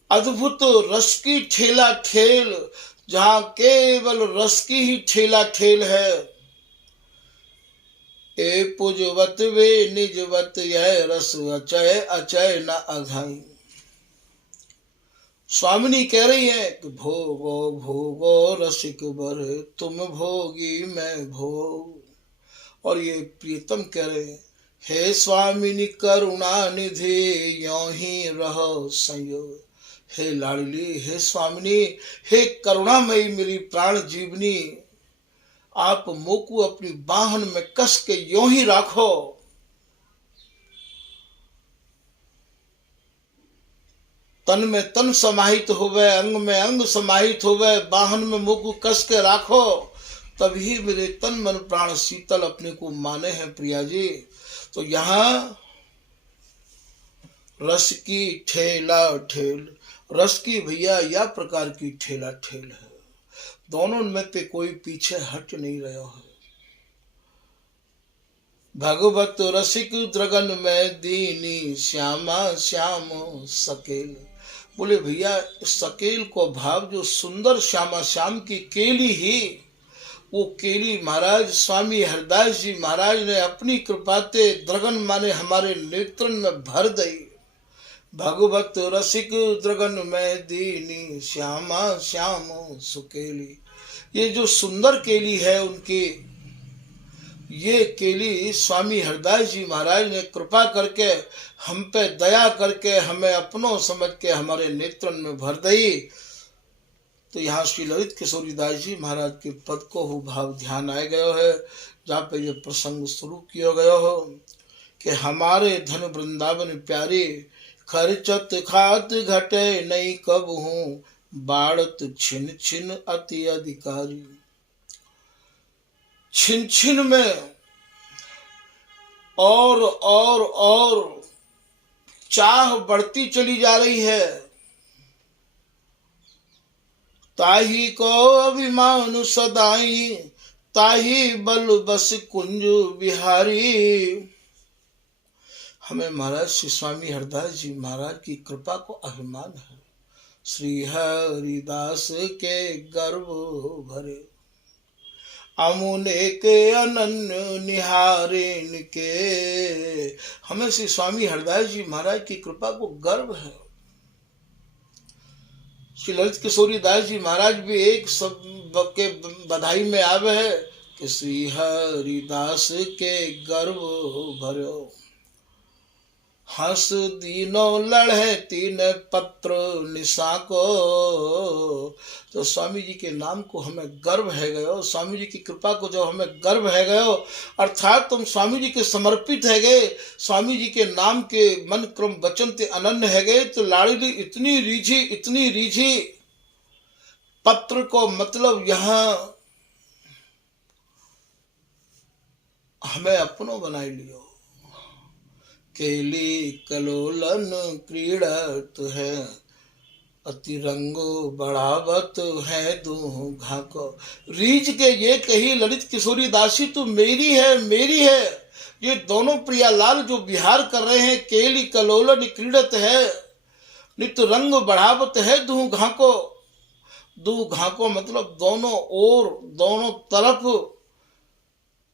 अद्भुत रस की ठेला ठेल, जहां केवल रस की ही ठेला ठेल है। ए पुजवत वे निजवत यह रस अचय अचय न अघाई। स्वामिनी कह रही है कि भोगो भोगो रसिक बर, तुम भोगी मैं भोग। और ये प्रीतम कह रहे हैं, हे स्वामिनी करुणा निधि यों ही रहो संयोग। हे लाडली, हे स्वामिनी, हे करुणामयी मेरी प्राण जीवनी, आप मोकू अपनी बाहन में कस के यों ही राखो। तन में तन समाहित होवे, अंग में अंग समाहित होवे, बाहन में मोकू कस के राखो, तभी मेरे तन मन प्राण शीतल अपने को माने हैं प्रिया जी। तो यहाँ रस की ठेला ठेल, रस की भैया या प्रकार की ठेला ठेल है। दोनों में से कोई पीछे हट नहीं रहा है। भगवत रसिक द्रगन में दीनी, श्यामा श्याम सकेल। बोले भैया सकेल को भाव जो सुंदर श्यामा श्याम की केली ही, वो केली महाराज स्वामी हरदास जी महाराज ने अपनी कृपा से द्रगन माने हमारे नेत्रन में भर दी। भगवत रसिक द्रगन में दीनी, श्यामा श्याम सुकेली। ये जो सुंदर केली है उनकी, ये केली स्वामी हरदास जी महाराज ने कृपा करके हम पे दया करके हमें अपनों समझ के हमारे नेत्रन में भर दी। तो यहाँ श्री ललित किशोरी दास जी महाराज के पद को हो भाव ध्यान आए गयो है, जहाँ पे ये प्रसंग शुरू किया गया हो कि हमारे धन वृंदावन प्यारे, खर्चत खात घटे नहीं कब हूँ, बाढ़त छिन छिन अति अधिकारी। छिन छिन में और चाह बढ़ती चली जा रही है। ताही को अभिमान सदाई, ताही बल बस कुंज बिहारी। हमें महाराज श्री स्वामी हरदास जी महाराज की कृपा को अभिमान है। श्री हरिदास के गर्भ भरे, अमुने के अनन्य निहारिन के। हमें श्री स्वामी हरदास जी महाराज की कृपा को गर्व है। श्री ललित किशोरी दास जी महाराज भी एक सब के बधाई में आवे है कि श्री हरिदास के गर्व भरो, हंस दीनो लड़े तीन पत्र निशा को। तो स्वामी जी के नाम को हमें गर्व है गयो, स्वामी जी की कृपा को जो हमें गर्व है गयो, अर्थात तुम स्वामी जी के समर्पित है गए, स्वामी जी के नाम के मन क्रम वचन ते अनन्य है गए। तो लाड़ली इतनी रीझी पत्र को मतलब यहाँ हमें अपनो बनाई लियो। केली कलोलन क्रीड़त है, अति रंगो बढ़ावत है दूघा को। रीझ के ये कही ललित किशोरी दासी तू मेरी है। ये दोनों प्रियालाल जो विहार कर रहे हैं, केली कलोलन क्रीड़त है, नित्य रंग बढ़ावत है दूघा को। दूघा को मतलब दोनों ओर दोनों तरफ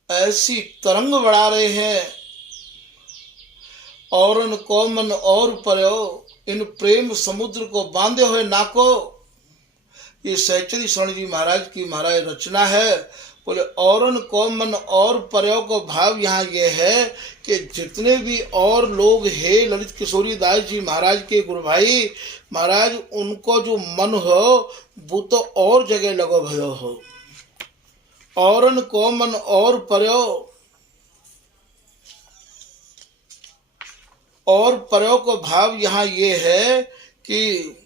ऐसी तरंग बढ़ा रहे हैं। औरन को मन और पर्यो, इन प्रेम समुद्र को बांधे हुए नाको। ये सहचरी शरण जी महाराज की महाराज रचना है। बोले औरन को मन और पर्यो को भाव यहाँ ये है कि जितने भी और लोग हैं ललित किशोरी दास जी महाराज के गुरु भाई महाराज, उनको जो मन हो वो तो और जगह लगो भयो हो। औरन को मन और पर्यो, और पर्यो को भाव यहाँ ये है कि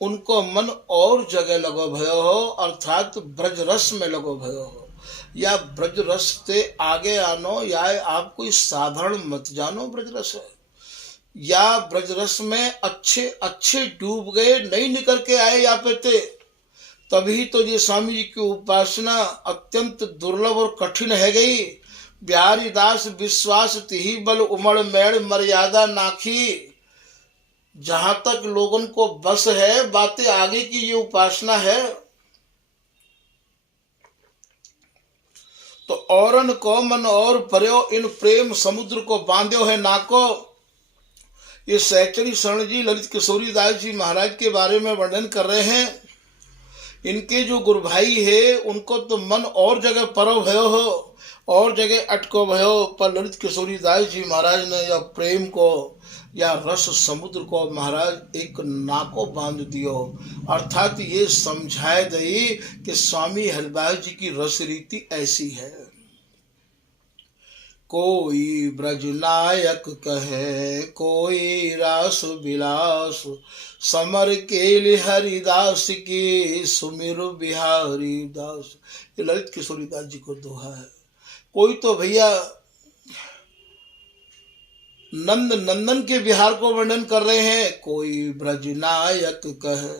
उनको मन और जगह लगो भयो हो, अर्थात ब्रज रस में लगो भयो हो। या ब्रज रस से आगे आनो, या आप कोई साधारण मत जानो ब्रज रस है, या ब्रज रस में अच्छे डूब गए नहीं निकल के आए या पे थे, तभी तो ये स्वामी जी की उपासना अत्यंत दुर्लभ और कठिन है गई। बिहारी दास विश्वास तिही बल उमड़ मेड़ मर्यादा नाखी। जहां तक लोगन को बस है बातें आगे की ये उपासना है। तो औरन को मन और पर्यो, इन प्रेम समुद्र को बांध्यो है नाको। ये सहचरी शरण जी ललित किशोरी दास जी महाराज के बारे में वर्णन कर रहे हैं। इनके जो गुरु भाई है उनको तो मन और जगह परो भयो हो, और जगह अटको भयो, पर ललित किशोरी दास जी महाराज ने या प्रेम को या रस समुद्र को महाराज एक नाको बांध दियो। अर्थात ये समझाए दई कि स्वामी हरिदास जी की रस रीति ऐसी है। कोई ब्रज नायक कहे, कोई रास विलास, समर केली हरिदास की सुमिर बिहारी दास। ये ललित किशोरी दास जी को दोहा है। कोई तो भैया नंद नंदन के विहार को वर्णन कर रहे हैं, कोई ब्रज नायक कहे,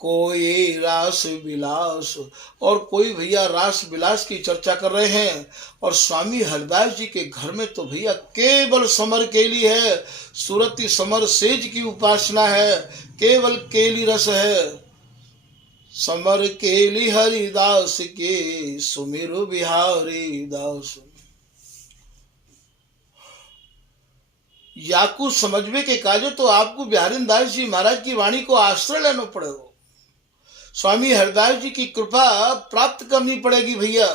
कोई रास विलास, और कोई भैया रास विलास की चर्चा कर रहे हैं। और स्वामी हरदास जी के घर में तो भैया केवल समर केली है, सुरति समर सेज की उपासना है, केवल केली रस है। समर केली हरिदास के सुमिर बिहारी दास। याकू समझवे के काजो तो आपको बिहारी दास जी महाराज की वाणी को आश्रय लेना पड़ेगा, स्वामी हरदास जी की कृपा प्राप्त करनी पड़ेगी भैया।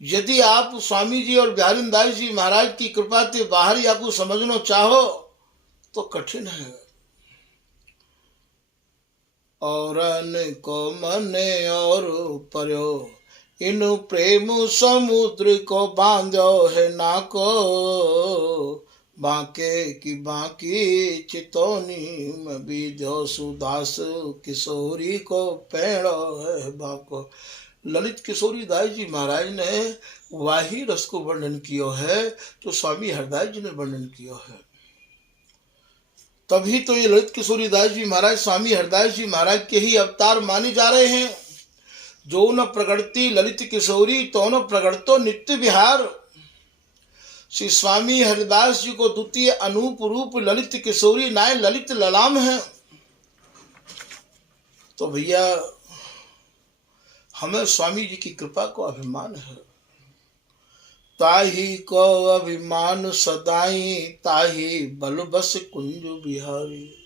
यदि आप स्वामी जी और बिहारी दास जी महाराज की कृपा से बाहर याकू समझना चाहो तो कठिन है। औरन को मने और पर्यो, इन प्रेम समुद्र को बांधो है नाको। बांके की बांकी चितौनी में बीजो सुदास किशोरी को पेड़ो है बाको। ललित किशोरी दास जी महाराज ने वाही रस को वर्णन किया है तो स्वामी हरदास जी ने वर्णन किया है। तभी तो ये ललित किशोरी दास जी महाराज स्वामी हरदास जी महाराज के ही अवतार माने जा रहे हैं। जो न प्रगटती ललित किशोरी तो न प्रगटतो नित्य विहार। श्री स्वामी हरिदास जी को द्वितीय अनूप रूप ललित किशोरी नाय ललित ललाम है। तो भैया हमें स्वामी जी की कृपा को अभिमान है। ताही को अभिमान सदाई ताही बल बस कुंज बिहारी।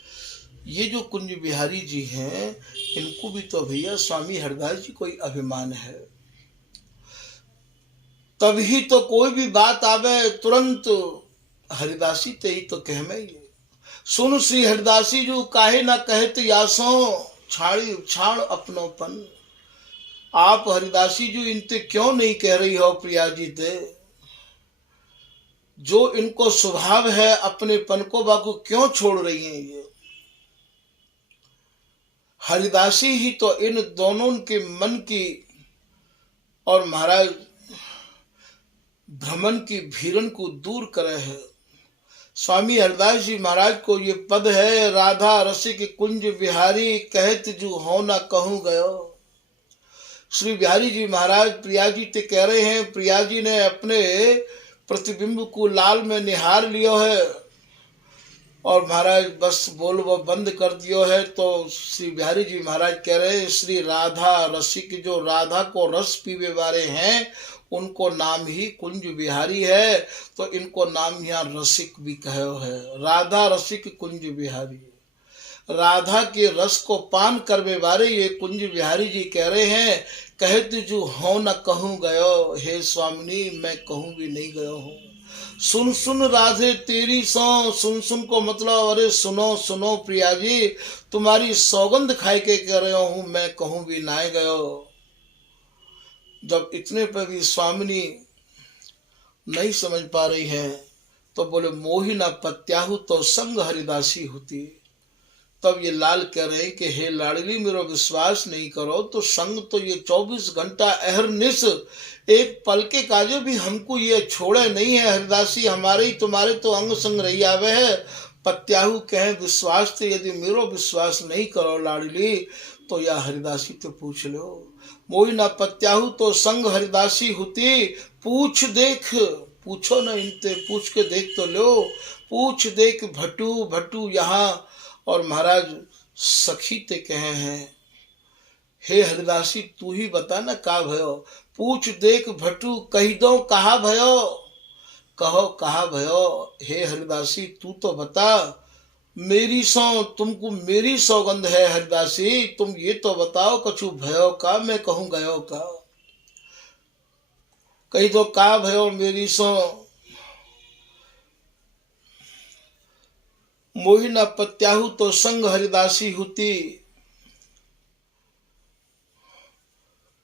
ये जो कुंज बिहारी जी हैं इनको भी तो भैया स्वामी हरदास जी को ही अभिमान है। तभी तो कोई भी बात आवे तुरंत हरिदासी ते ही तो कह में ये सुन श्री हरिदासी जो काहे ना कहत यासो छाड़ी उछाड़ अपनोपन। आप हरिदासी जी इनते क्यों नहीं कह रही हो प्रिया जी ते, जो इनको स्वभाव है अपने पन को बाकू क्यों छोड़ रही हैं। ये हरिदासी ही तो इन दोनों के मन की और महाराज भ्रमण की भीरण को दूर करे है। स्वामी हरदास जी महाराज को ये पद है राधा रसिक कुंज बिहारी कहत जो हो ना कहूं गयो। श्री बिहारी जी महाराज प्रिया जी ते कह रहे हैं, प्रिया जी ने अपने प्रतिबिंब को लाल में निहार लियो है और महाराज बस बोल वो बंद कर दियो है। तो श्री बिहारी जी महाराज कह रहे हैं श्री राधा रसिक जो राधा को रस पीवे वाले हैं उनको नाम ही कुंज बिहारी है। तो इनको नाम यहाँ रसिक भी कहो है। राधा रसिक कुंज बिहारी, राधा के रस को पान करवे वाले ये कुंज बिहारी जी कह रहे हैं कहत जो हो न कहूँ गयो। हे स्वामिनी मैं कहूँ भी नहीं गयो हूँ। सुन सुन राधे तेरी सौ, सुन सुन को मतलब अरे सुनो सुनो प्रिया जी तुम्हारी सौगंध खाए के कह रहे हूँ मैं कहूँ भी ना गयो। जब इतने पर भी स्वामिनी नहीं समझ पा रही हैं तो बोले मोहि न पत्याहु तो संग हरिदासी होती। तब ये लाल कह रहे हैं कि हे लाडली मेरा विश्वास नहीं करो तो संग तो ये 24 घंटा अहरनिश एक पल के काजे भी हमको ये छोड़े नहीं है। हरिदासी हमारे ही तुम्हारे तो अंग संग रही आवे है। पत्याहु कहे विश्वास थे यदि मेरो विश्वास नहीं करो लाडली तो या हरिदासी तो पूछ लो। मोहि न पत्याहु तो संग हरिदासी होती। पूछ देख, पूछो न इनते पूछ के देख तो लो। पूछ देख भटू भटू यहाँ और महाराज सखी ते कहे हैं हे हरिदासी तू ही बता ना का भयो। पूछ देख भटू कही दो कहा भयो, कहो कहा भयो। हे हरिदासी तू तो बता मेरी सौ तुमको मेरी सौगंध है। हरिदासी तुम ये तो बताओ कछु भयो का मैं कहूँ गयो का। कही दो का भयो मेरी सौ। मोहि न पत्याहु तो संग हरिदासी होती।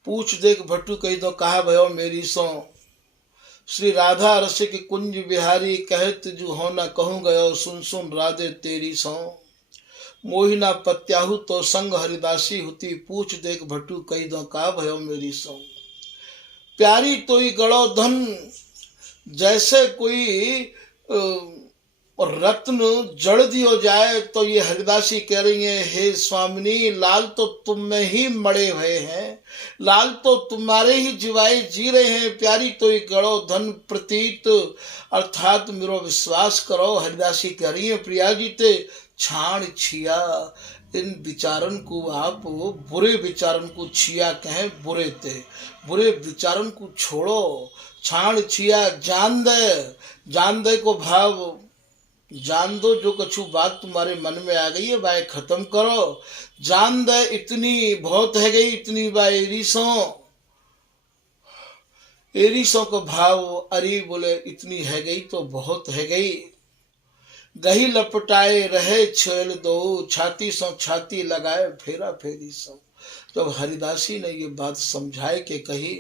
पूछ देख भट्टू कही दो कहा भयो मेरी सो। श्री राधा रसिक कुंज बिहारी कहत जो हो न कहूँ गयो। सुन सुन राधे तेरी सो। मोहि न पत्याहु तो संग हरिदासी होती। पूछ देख भट्टू कही दो कहा भयो मेरी सो। प्यारी तोई गड़ो धन जैसे कोई और रत्न जड़ दियो जाए। तो ये हरिदासी कह रही है हे स्वामिनी लाल तो तुम में ही मड़े हुए हैं, लाल तो तुम्हारे ही जीवाए जी रहे हैं। प्यारी तो ये गड़ो धन प्रतीत अर्थात मेरो विश्वास करो। हरिदासी कह रही है प्रिया जी ते छाण छिया इन विचारन को आप बुरे विचारन को छिया कहें बुरे ते बुरे विचारन को छोड़ो। छाण छिया जान दे को भाव जान दो। जो कछु बात तुम्हारे मन में आ गई है वह खत्म करो। जान दे इतनी बहुत है गई इतनी बाय एरीसों को भाव अरे बोले इतनी है गई तो बहुत है गई। गही लपटाए रहे छेल दो छाती सो छाती लगाए फेरा फेरी सो। जब हरिदासी ने ये बात समझाए के कही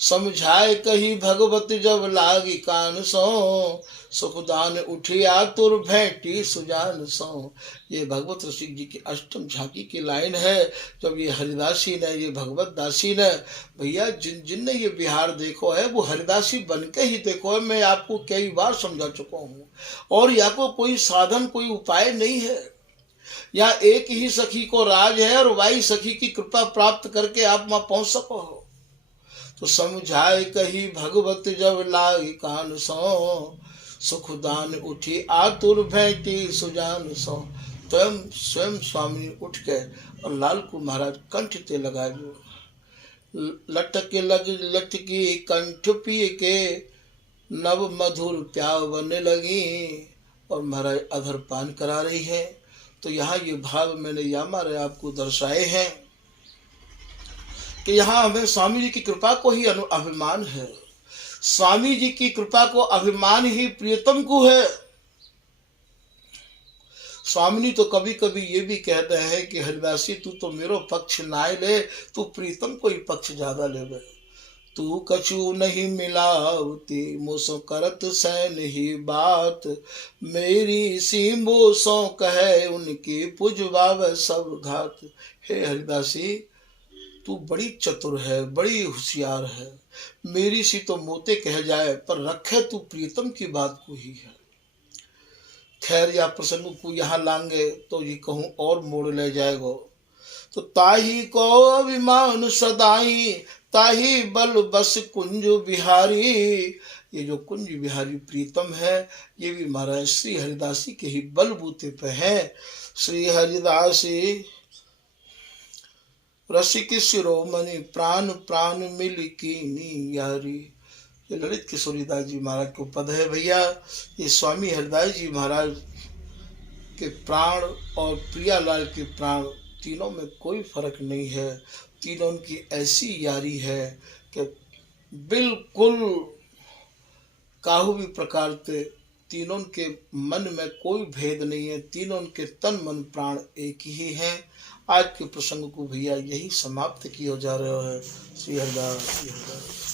समझाए कही भगवत जब लागी कान सो, सुखदान उठिया तुर भेंटी सुजान सो। ये भगवत रसिक जी की अष्टम झांकी की लाइन है। जब ये हरिदासी ने, ये भगवत दासी ने, भैया जिन जिन ने ये बिहार देखो है वो हरिदासी बन के ही देखो है। मैं आपको कई बार समझा चुका हूँ। और या को कोई साधन, कोई उपाय नहीं है। या एक ही सखी को राज है और वाई सखी की कृपा प्राप्त करके आप वहां पहुंच सको हो। तो समझाए कही भगवत जब लागी कान सो, सुखदान उठी आतुर भेंटी सुजान सो। स्वयं स्वयं स्वामी उठ के और लाल को महाराज कंठ ते लगा जो। लटक लग लटकी कंठ पिए के, नव मधुर प्यावन लगी। और महाराज अधर पान करा रही है। तो यहाँ ये भाव मैंने या मारे आपको दर्शाए हैं कि यहाँ हमें स्वामी जी की कृपा को ही अभिमान है। स्वामी जी की कृपा को अभिमान ही प्रियतम को है। स्वामिनी तो कभी कभी ये भी कहते हैं कि हरिदासी तू तो मेरो पक्ष नाय ले, तू प्रीतम को ही पक्ष ज्यादा ले गए। तू कछु नहीं मिलावती मुसो करत सैन ही बात, मेरी सीमो सो कहे उनकी पुजवाव सब घात। हे हरिदासी तू बड़ी चतुर है, बड़ी होशियार है, मेरी सी तो मोते कह जाए, पर रखे तू प्रीतम की बात को ही है। खैर या प्रसंग को यहाँ लांगे तो ये कहूँ और मोड़ ले जाएगो। तो ताही को अभिमान सदाई, ताही बल बस कुंज बिहारी। ये जो कुंज बिहारी प्रीतम है ये भी महाराज श्री हरिदासी के ही बलबूते पे है। श्री हरिदासी रसिक शिरोमणि, प्राण प्राण मिल कीनी यारी। ये ललित किशोरीदास जी महाराज को पद है भैया। ये स्वामी हरिदास जी महाराज के प्राण और प्रियालाल के प्राण, तीनों में कोई फर्क नहीं है। तीनों की ऐसी यारी है कि बिल्कुल काहू भी प्रकार से तीनों के मन में कोई भेद नहीं है। तीनों के तन मन प्राण एक ही हैं। आज के प्रसंग को भैया यही समाप्त किया जा रहा है। श्री हरिदास।